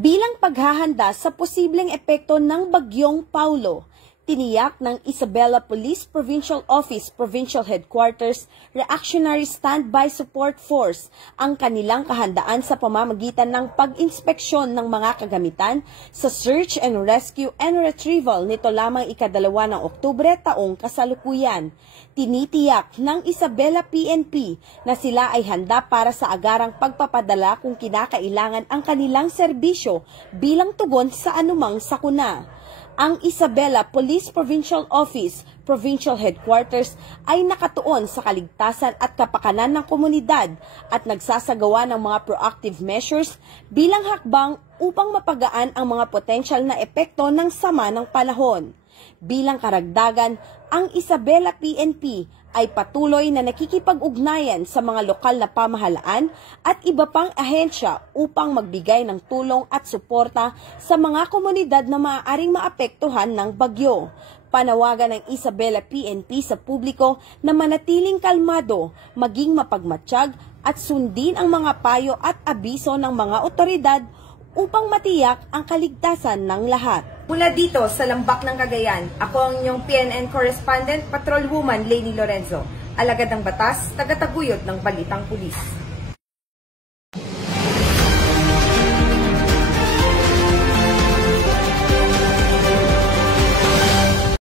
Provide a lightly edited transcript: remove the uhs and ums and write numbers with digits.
Bilang paghahanda sa posibleng epekto ng Bagyong Paulo, tiniyak ng Isabela Police Provincial Office Provincial Headquarters Reactionary Standby Support Force ang kanilang kahandaan sa pamamagitan ng pag-inspeksyon ng mga kagamitan sa Search and Rescue and Retrieval nito lamang ika-2 ng Oktubre taong kasalukuyan. Tinitiyak ng Isabela PNP na sila ay handa para sa agarang pagpapadala kung kinakailangan ang kanilang serbisyo bilang tugon sa anumang sakuna. Ang Isabela Police Provincial Office Provincial Headquarters ay nakatuon sa kaligtasan at kapakanan ng komunidad at nagsasagawa ng mga proactive measures bilang hakbang upang mapagaan ang mga potensyal na epekto ng sama ng panahon. Bilang karagdagan, ang Isabela PNP ay patuloy na nakikipag-ugnayan sa mga lokal na pamahalaan at iba pang ahensya upang magbigay ng tulong at suporta sa mga komunidad na maaaring maapektuhan ng bagyo. Panawagan ng Isabela PNP sa publiko na manatiling kalmado, maging mapagmatsyag at sundin ang mga payo at abiso ng mga otoridad upang matiyak ang kaligtasan ng lahat. Mula dito sa Lambak ng Cagayan, ako ang inyong PNN Correspondent, Patrolwoman Lainey Lorenzo, alagad ng batas, tagataguyod ng Balitang Pulis.